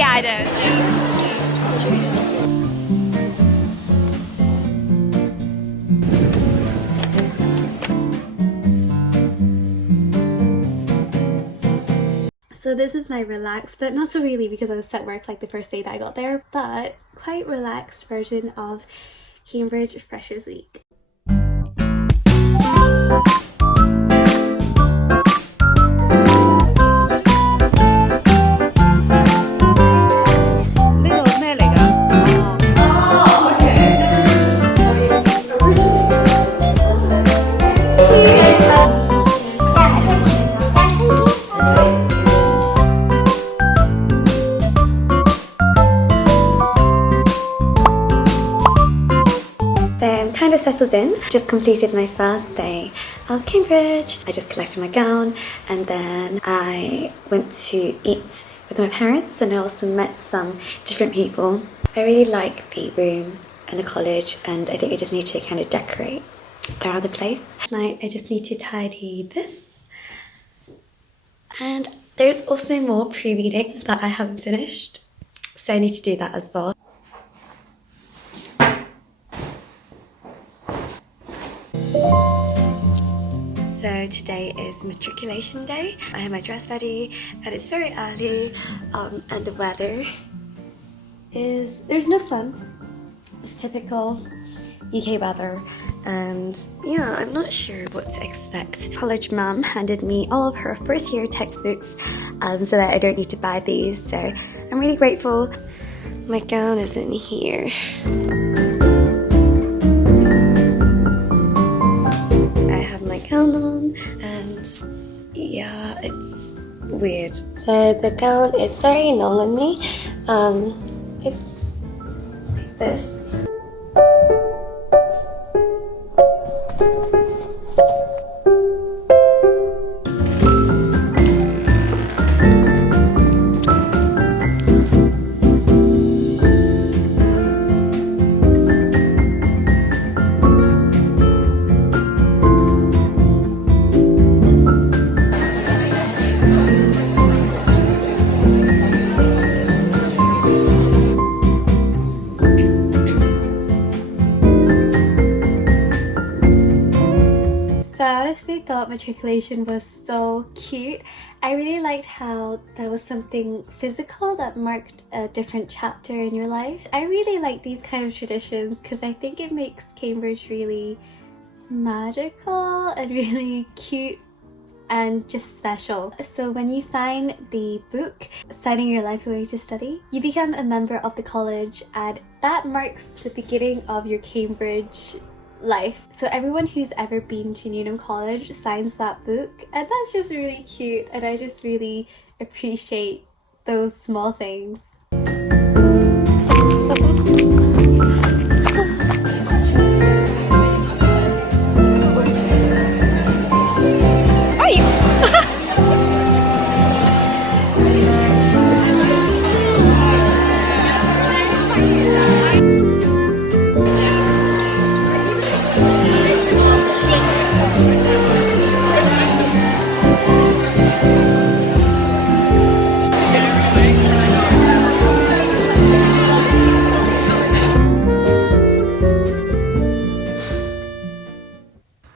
Yeah, I did. So this is my relaxed, but not so really because I was at work like the first day that I got there, but quite relaxed version of Cambridge Freshers Week. Kind of settled in. Just completed my first day of Cambridge. I just collected my gown and then I went to eat with my parents, and I also met some different people. I really like the room and the college, and I think I just need to kind of decorate around the place. Tonight I just need to tidy this, and there's also more pre-reading that I haven't finished, so I need to do that as well. So today is Matriculation Day. I have my dress ready and it's very early, and the weather is, there's no sun. It's typical UK weather, and yeah, I'm not sure what to expect. College mum handed me all of her first year textbooks so that I don't need to buy these, so I'm really grateful. My gown is in here. Gown on, and yeah, it's weird. So the gown is very long on me. It's like this. I honestly thought Matriculation was so cute. I really liked how there was something physical that marked a different chapter in your life. I really like these kind of traditions because I think it makes Cambridge really magical and really cute and just special. So when you sign the book, Signing Your Life Away to Study, you become a member of the college, and that marks the beginning of your Cambridge life. So everyone who's ever been to Newnham College signs that book, and that's just really cute, and I just really appreciate those small things.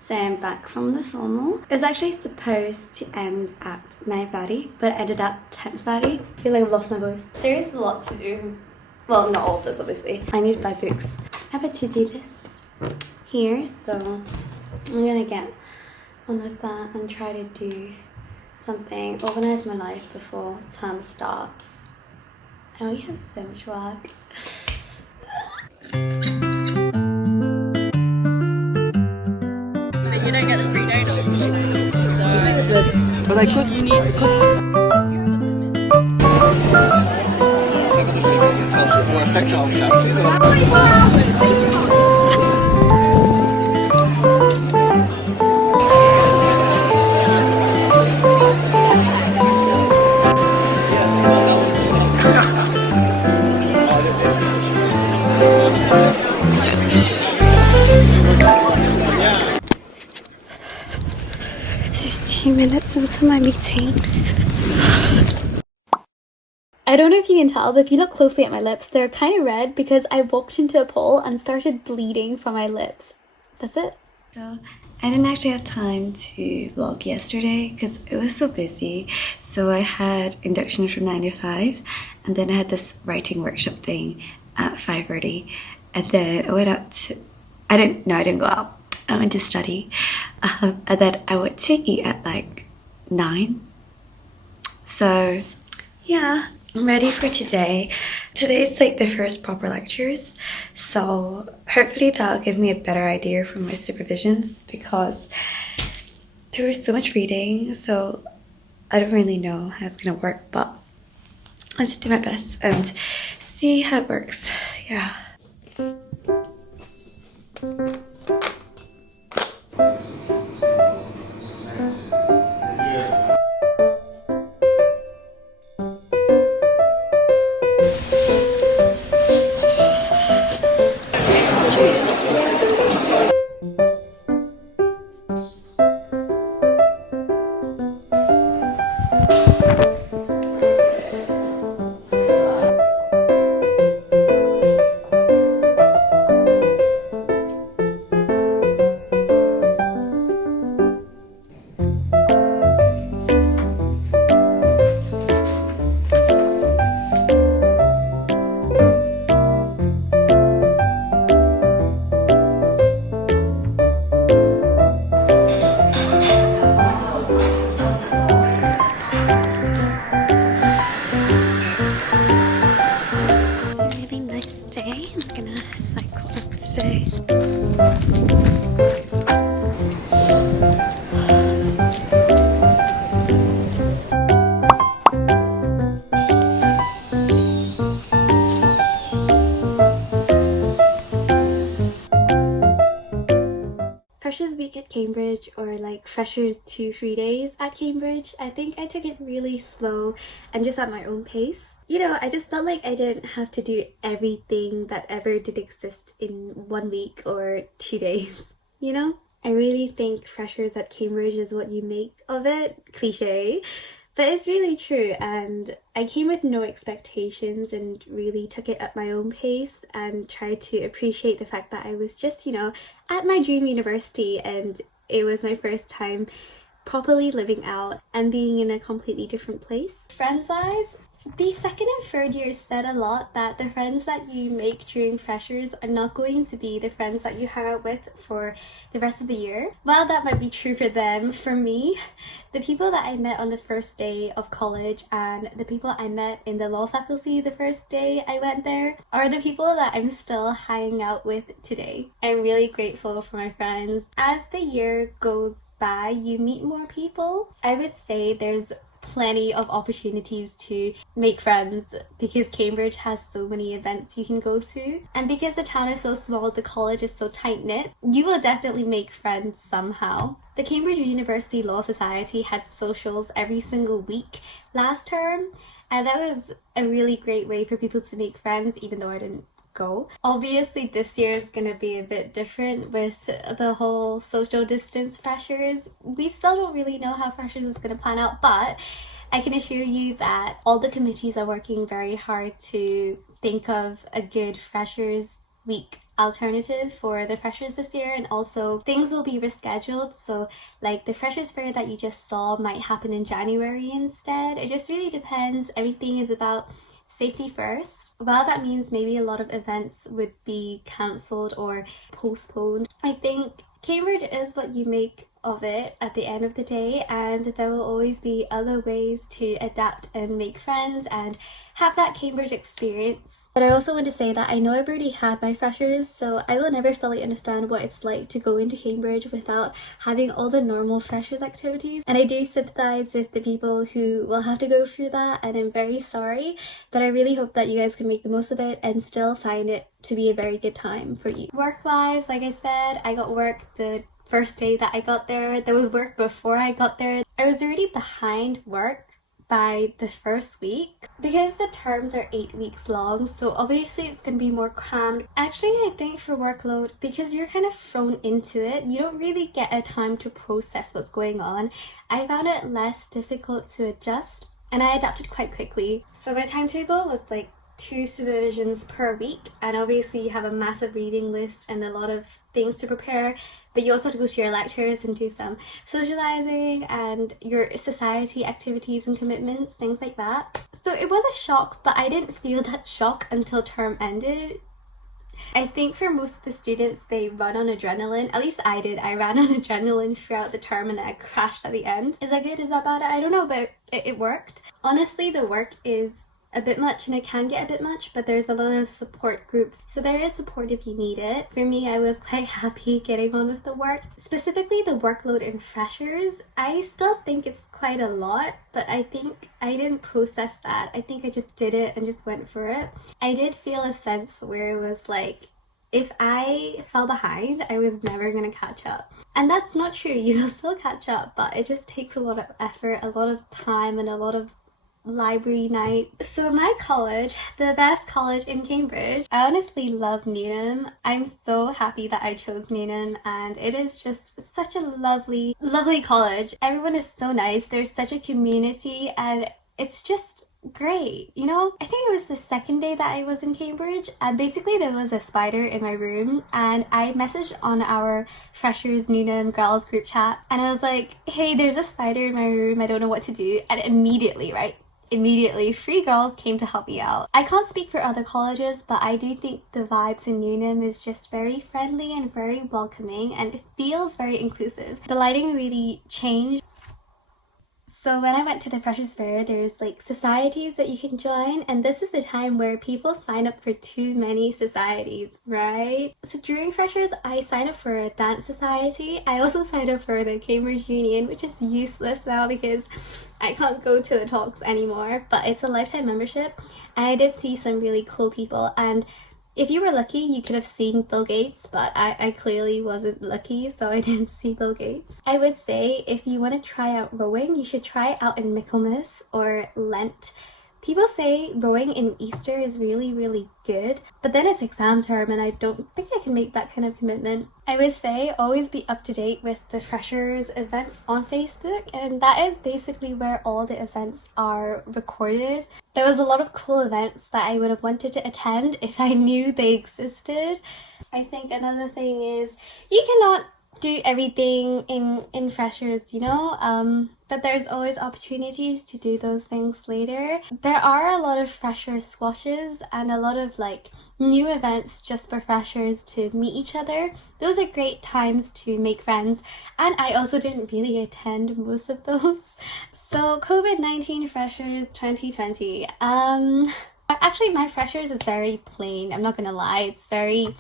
So I'm back from the formal. It was actually supposed to end at 9:30, but it ended at 10:30. I feel like I've lost my voice. There is a lot to do. Well, not all of this, obviously. I need to buy books. I have a to-do list here, so I'm gonna get on with that and try to do something, organize my life before term starts. I only have so much work. You don't get the free donuts. So but I could. More sexual There's 2 minutes until my meeting. I don't know if you can tell, but if you look closely at my lips, they're kind of red because I walked into a pool and started bleeding from my lips. That's it. So I didn't actually have time to vlog yesterday because it was so busy. So I had induction from 9 to 5, and then I had this writing workshop thing at 5:30, and then I went out to, I didn't go out. I went to study, and then I went to eat at like 9. So yeah, I'm ready for today. Today's like the first proper lectures, so hopefully that'll give me a better idea from my supervisions, because there was so much reading, so I don't really know how it's gonna work, but I'll just do my best and see how it works. Yeah. Freshers week at Cambridge, or like Freshers 2-3 days at Cambridge, I think I took it really slow and just at my own pace. You know, I just felt like I didn't have to do everything that ever did exist in 1 week or 2 days, you know? I really think Freshers at Cambridge is what you make of it. Cliche. But it's really true, and I came with no expectations and really took it at my own pace and tried to appreciate the fact that I was just, you know, at my dream university, and it was my first time properly living out and being in a completely different place. Friends-wise, the second and third years said a lot that the friends that you make during Freshers are not going to be the friends that you hang out with for the rest of the year. While that might be true for them, for me, the people that I met on the first day of college and the people I met in the law faculty the first day I went there are the people that I'm still hanging out with today. I'm really grateful for my friends. As the year goes by, you meet more people. I would say there's plenty of opportunities to make friends because Cambridge has so many events you can go to, and because the town is so small, the college is so tight-knit, you will definitely make friends somehow. The Cambridge University Law Society had socials every single week last term, and that was a really great way for people to make friends, even though I didn't go. Obviously this year is going to be a bit different with the whole social distance Freshers. We still don't really know how Freshers is going to plan out, but I can assure you that all the committees are working very hard to think of a good Freshers week alternative for the Freshers this year, and also things will be rescheduled, so like the Freshers Fair that you just saw might happen in January instead. It just really depends. Everything is about safety first. While that means maybe a lot of events would be cancelled or postponed, I think Cambridge is what you make of it at the end of the day, and there will always be other ways to adapt and make friends and have that Cambridge experience. But I also want to say that I know I've already had my Freshers, so I will never fully understand what it's like to go into Cambridge without having all the normal Freshers activities, and I do sympathise with the people who will have to go through that, and I'm very sorry, but I really hope that you guys can make the most of it and still find it to be a very good time for you. Work-wise, like I said, I got work the first day that I got there. There was work before I got there. I was already behind work by the first week because the terms are 8 weeks long, so obviously it's going to be more crammed. Actually, I think for workload, because you're kind of thrown into it, you don't really get a time to process what's going on. I found it less difficult to adjust, and I adapted quite quickly. So my timetable was like 2 supervisions per week, and obviously you have a massive reading list and a lot of things to prepare, but you also have to go to your lectures and do some socializing and your society activities and commitments, things like that. So it was a shock, but I didn't feel that shock until term ended. I think for most of the students, they run on adrenaline. At least I did. I ran on adrenaline throughout the term and I crashed at the end. Is that good? Is that bad? I don't know, but it worked. Honestly, the work is a bit much and it can get a bit much, but there's a lot of support groups, so there is support if you need it. For me, I was quite happy getting on with the work. Specifically the workload in freshers, I still think it's quite a lot, but I think I didn't process that. I think I just did it and just went for it. I did feel a sense where it was like, if I fell behind, I was never going to catch up. And that's not true, you will still catch up, but it just takes a lot of effort, a lot of time, and a lot of library night. So my college, the best college in Cambridge, I honestly love Newnham. I'm so happy that I chose Newnham, and it is just such a lovely college. Everyone is so nice, there's such a community, and it's just great, you know? I think it was the second day that I was in Cambridge, and basically there was a spider in my room, and I messaged on our freshers Newnham girls group chat, and I was like, hey, there's a spider in my room, I don't know what to do. And immediately 3 girls came to help me out. I can't speak for other colleges, but I do think the vibes in Newnham is just very friendly and very welcoming, and it feels very inclusive. The lighting really changed. So when I went to the Freshers Fair, there's like societies that you can join, and this is the time where people sign up for too many societies, right? So during Freshers, I signed up for a dance society. I also signed up for the Cambridge Union, which is useless now because I can't go to the talks anymore, but it's a lifetime membership, and I did see some really cool people. And if you were lucky, you could have seen Bill Gates, but I clearly wasn't lucky, so I didn't see Bill Gates. I would say if you want to try out rowing, you should try it out in Michaelmas or Lent. People say rowing in Easter is really good, but then it's exam term and I don't think I can make that kind of commitment. I would say always be up to date with the freshers events on Facebook, and that is basically where all the events are recorded. There was a lot of cool events that I would have wanted to attend if I knew they existed. I think another thing is you cannot do everything in freshers, you know, but there's always opportunities to do those things later. There are a lot of fresher squashes and a lot of like new events just for freshers to meet each other. Those are great times to make friends, and I also didn't really attend most of those. So COVID-19 freshers 2020. Actually my freshers is very plain, I'm not gonna lie. It's very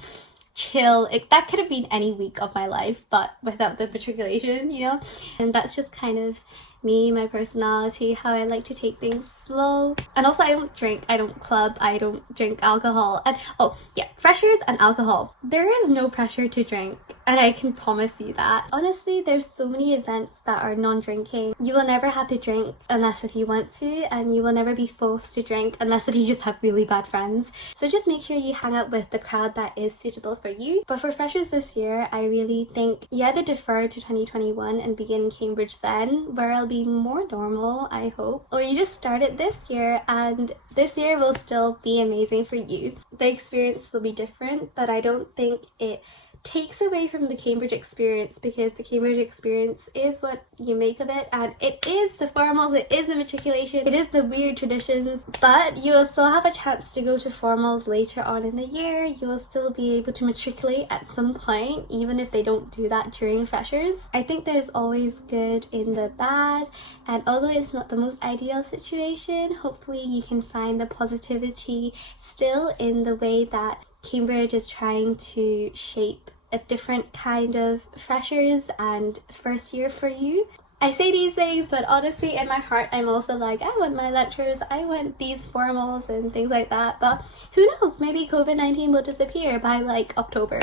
chill. That could have been any week of my life, but without the matriculation, you know? And that's just kind of me, my personality, how I like to take things slow. And also I don't drink, I don't club, I don't drink alcohol. And oh yeah, freshers and alcohol. There is no pressure to drink, and I can promise you that. Honestly, there's so many events that are non-drinking. You will never have to drink unless if you want to, and you will never be forced to drink unless if you just have really bad friends. So just make sure you hang out with the crowd that is suitable for you. But for freshers this year, I really think you either defer to 2021 and begin Cambridge then, where it'll be more normal, I hope, or you just start it this year, and this year will still be amazing for you. The experience will be different, but I don't think it takes away from the Cambridge experience, because the Cambridge experience is what you make of it, and it is the formals, it is the matriculation, it is the weird traditions, but you will still have a chance to go to formals later on in the year. You will still be able to matriculate at some point, even if they don't do that during freshers. I think there's always good in the bad, and although it's not the most ideal situation, hopefully you can find the positivity still in the way that Cambridge is trying to shape a different kind of freshers and first year for you. I say these things, but honestly in my heart I'm also like, I want my lectures, I want these formals and things like that, but who knows, maybe COVID-19 will disappear by like October.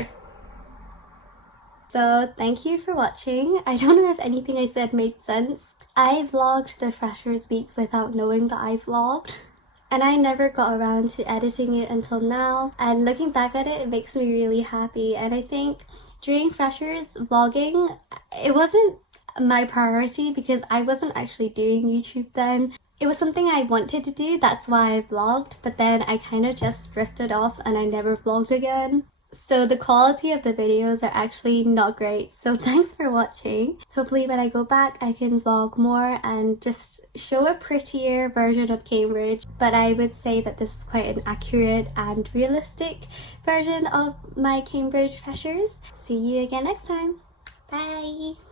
So thank you for watching. I don't know if anything I said made sense. I vlogged the freshers week without knowing that I vlogged, and I never got around to editing it until now, and looking back at it, it makes me really happy. And I think during freshers vlogging, it wasn't my priority because I wasn't actually doing YouTube then. It was something I wanted to do, that's why I vlogged, but then I kind of just drifted off and I never vlogged again. So the quality of the videos are actually not great, so thanks for watching. Hopefully when I go back I can vlog more and just show a prettier version of Cambridge, but I would say that this is quite an accurate and realistic version of my Cambridge pressures. See you again next time. Bye!